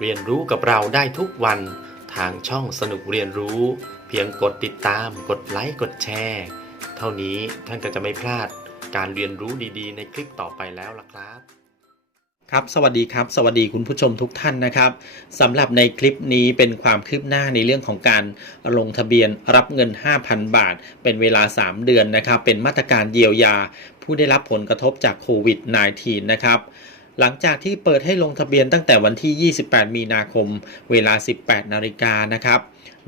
เรียนรู้กับเราได้ทุกวันทางช่องสนุกเรียนรู้ เพียงกดติดตาม กดไลค์กดแชร์เท่านี้ท่านก็จะไม่พลาดการเรียนรู้ดีๆ ในคลิปต่อไปแล้วล่ะครับครับสวัสดีครับ สวัสดีคุณผู้ชมทุกท่านนะครับสำหรับในคลิปนี้เป็นความคืบหน้าในเรื่องของการลงทะเบียนรับเงิน 5,000 บาท เป็นเวลา 3 เดือนนะครับ เป็นมาตรการเยียวยา ผู้ได้รับผลกระทบจากโควิด -19 นะครับ หลังจากที่เปิดให้ลงทะเบียนตั้งแต่วันที่ 28 มีนาคม เวลา 18 นาฬิกานะครับ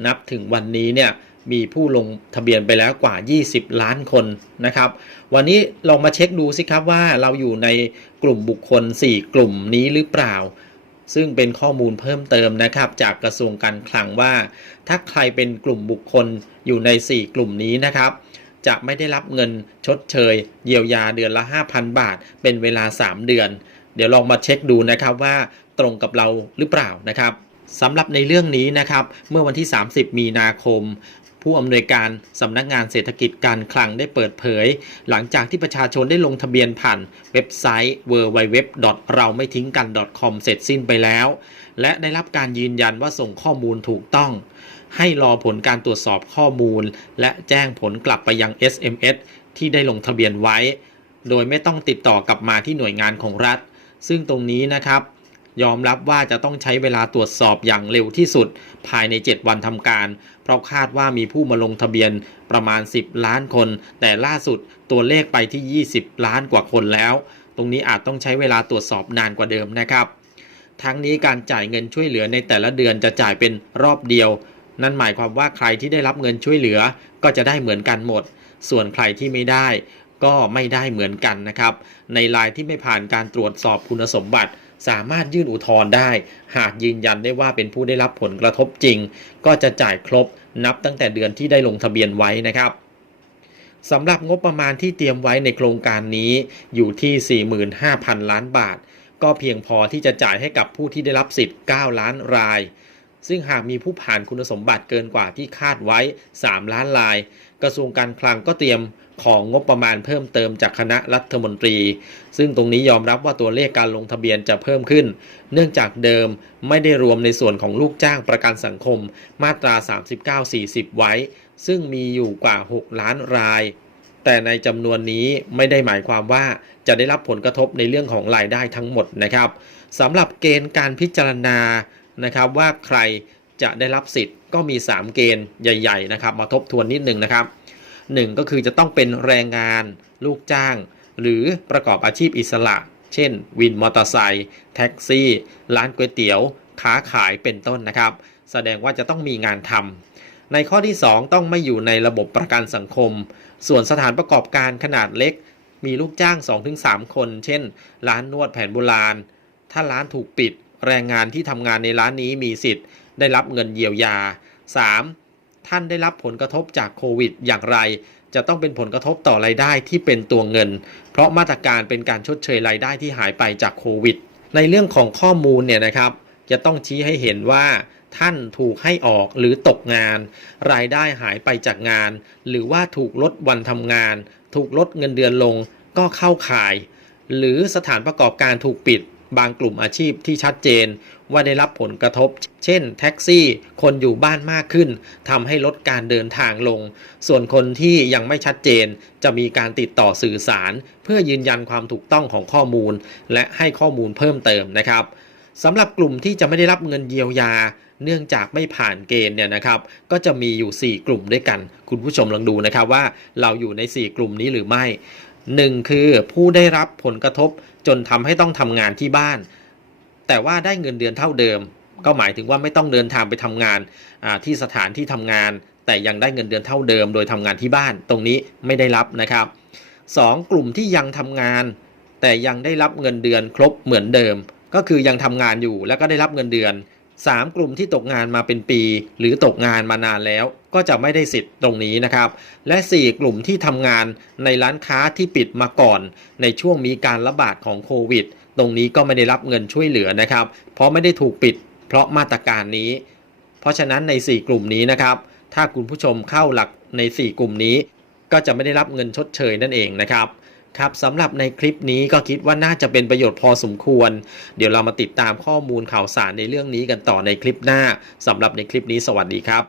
นับถึงวันนี้เนี่ยมีผู้ลงทะเบียนไปแล้วกว่า 20 ล้านคนนะครับ วันนี้ลองมาเช็คดูสิครับว่าเราอยู่ในกลุ่มบุคคล 4 กลุ่มนี้หรือเปล่า ซึ่งเป็นข้อมูลเพิ่มเติมนะครับ จากกระทรวงการคลังว่า ถ้าใครเป็นกลุ่มบุคคลอยู่ใน 4 กลุ่มนี้นะครับ จะไม่ได้รับเงินชดเชย เยียวยาเดือนละ 5,000 บาท เป็นเวลา 3 เดือน เดี๋ยวลองมาเช็คดูนะครับว่าตรงกับเราหรือเปล่านะครับสำหรับในเรื่องนี้นะครับ เมื่อวันที่ 30 มีนาคม ผู้อำนวยการสำนักงานเศรษฐกิจการคลังได้เปิดเผย หลังจากที่ประชาชนได้ลงทะเบียนผ่านเว็บไซต์ w w w เราไม่ทิ้งกัน .com เสร็จสิ้นไปแล้ว และได้รับการยืนยันว่าส่งข้อมูลถูกต้อง ให้รอผลการตรวจสอบข้อมูล และแจ้งผลกลับไปยัง SMS ที่ได้ลงทะเบียนไว้ โดยไม่ต้องติดต่อกลับมาที่หน่วยงานของรัฐ ซึ่งตรงนี้นะครับ ยอมรับว่าจะต้องใช้เวลาตรวจสอบอย่างเร็วที่สุด ภายใน 7 วันทำการ เพราะคาดว่ามีผู้มาลงทะเบียนประมาณ 10 ล้านคน แต่ล่าสุดตัวเลขไปที่ 20 ล้านกว่าคนแล้ว ตรงนี้อาจต้องใช้เวลาตรวจสอบนานกว่าเดิมนะครับทั้งนี้การจ่ายเงินช่วยเหลือในแต่ละเดือนจะจ่ายเป็นรอบเดียว นั่นหมายความว่าใครที่ได้รับเงินช่วยเหลือก็จะได้เหมือนกันหมด ส่วนใครที่ไม่ได้ ก็ไม่ได้เหมือนกันนะครับ ในรายที่ไม่ผ่านการตรวจสอบคุณสมบัติ สามารถยื่นอุทธรณ์ได้ หากยืนยันได้ว่าเป็นผู้ได้รับผลกระทบจริง ก็จะจ่ายครบนับตั้งแต่เดือนที่ได้ลงทะเบียนไว้นะครับสำหรับงบประมาณที่เตรียมไว้ในโครงการนี้อยู่ที่ 45,000 ล้านบาท ก็เพียงพอที่จะจ่ายให้กับผู้ที่ได้รับสิทธิ์ 9 ล้านราย ซึ่งหากมีผู้ผ่านคุณสมบัติเกินกว่าที่คาดไว้ 3 ล้านราย กระทรวงการคลังก็เตรียมของงบประมาณเพิ่มเติมจากคณะรัฐมนตรี ซึ่งตรงนี้ยอมรับว่าตัวเลขการลงทะเบียนจะเพิ่มขึ้น เนื่องจากเดิมไม่ได้รวมในส่วนของลูกจ้างประกันสังคม มาตรา 39-40 ไว้ ซึ่งมีอยู่กว่า 6 ล้านราย แต่ในจำนวนนี้ไม่ได้หมายความว่าจะได้รับผลกระทบในเรื่องของรายได้ทั้งหมดนะครับสำหรับเกณฑ์การพิจารณา นะครับว่าใครจะได้รับสิทธิ์ก็มี 3 เกณฑ์ใหญ่ๆนะครับมาทบทวนนิดหนึ่งนะครับหนึ่งก็คือจะต้องเป็นแรงงานลูกจ้าง หรือประกอบอาชีพอิสระ เช่น วินมอเตอร์ไซค์แท็กซี่ ร้านก๋วยเตี๋ยว ค้าขายเป็นต้นนะครับ แสดงว่าจะต้องมีงานทำในข้อที่ 2 ต้องไม่อยู่ในระบบประกันสังคม ส่วนสถานประกอบการขนาดเล็ก มีลูกจ้าง 2-3 คน เช่น ร้านนวดแผนโบราณ ถ้าร้านถูกปิด แรงงานที่ทำงานในร้านนี้มีสิทธิ์ ได้รับเงินเยียวยา 3. ท่านได้รับผลกระทบจากโควิดอย่างไร จะต้องเป็นผลกระทบต่อรายได้ที่เป็นตัวเงิน เพราะมาตรการเป็นการชดเชยรายได้ที่หายไปจากโควิด ในเรื่องของข้อมูลเนี่ยนะครับ จะต้องชี้ให้เห็นว่าท่านถูกให้ออกหรือตกงาน รายได้หายไปจากงาน หรือว่าถูกลดวันทำงาน ถูกลดเงินเดือนลง ก็เข้าข่าย หรือสถานประกอบการถูกปิด บางกลุ่มอาชีพที่ชัดเจนว่าได้รับผลกระทบ เช่น แท็กซี่ คนอยู่บ้านมากขึ้นทำให้ลดการเดินทางลง ส่วนคนที่ยังไม่ชัดเจน จะมีการติดต่อสื่อสาร เพื่อยืนยันความถูกต้องของข้อมูล และให้ข้อมูลเพิ่มเติมนะครับสำหรับกลุ่มที่จะไม่ได้รับเงินเยียวยา เนื่องจากไม่ผ่านเกณฑ์เนี่ยนะครับ ก็จะมีอยู่ 4 กลุ่มด้วยกัน คุณผู้ชมลองดูนะครับว่าเราอยู่ใน 4 กลุ่มนี้หรือไม่ 1 คือผู้ได้รับผลกระทบ จนทำให้ต้องทำงานที่บ้าน แต่ว่าได้เงินเดือนเท่าเดิม ก็หมายถึงว่าไม่ต้องเดินทางไปทำงานที่สถานที่ทำงาน แต่ยังได้เงินเดือนเท่าเดิม โดยทำงานที่บ้าน ตรงนี้ไม่ได้รับนะครับ 2. กลุ่มที่ยังทำงาน แต่ยังได้รับเงินเดือนครบเหมือนเดิม ก็คือยังทำงานอยู่แล้วก็ได้รับเงินเดือน 3 กลุ่มที่ตกงานมาเป็นปี หรือตกงานมานานแล้ว ก็จะไม่ได้สิทธิ์ตรงนี้นะครับ และ 4 กลุ่มที่ทำงานในร้านค้าที่ปิดมาก่อน ในช่วงมีการระบาดของโควิด ตรงนี้ก็ไม่ได้รับเงินช่วยเหลือนะครับ เพราะไม่ได้ถูกปิดเพราะมาตรการนี้ เพราะฉะนั้นใน 4 กลุ่มนี้นะครับ ถ้าคุณผู้ชมเข้าหลักใน 4 กลุ่มนี้ ก็จะไม่ได้รับเงินชดเชยนั่นเองนะครับครับสำหรับในคลิปนี้ก็คิดว่าน่าจะเป็นประโยชน์พอสมควร เดี๋ยวเรามาติดตามข้อมูลข่าวสารในเรื่องนี้กันต่อในคลิปหน้าสำหรับในคลิปนี้สวัสดีครับ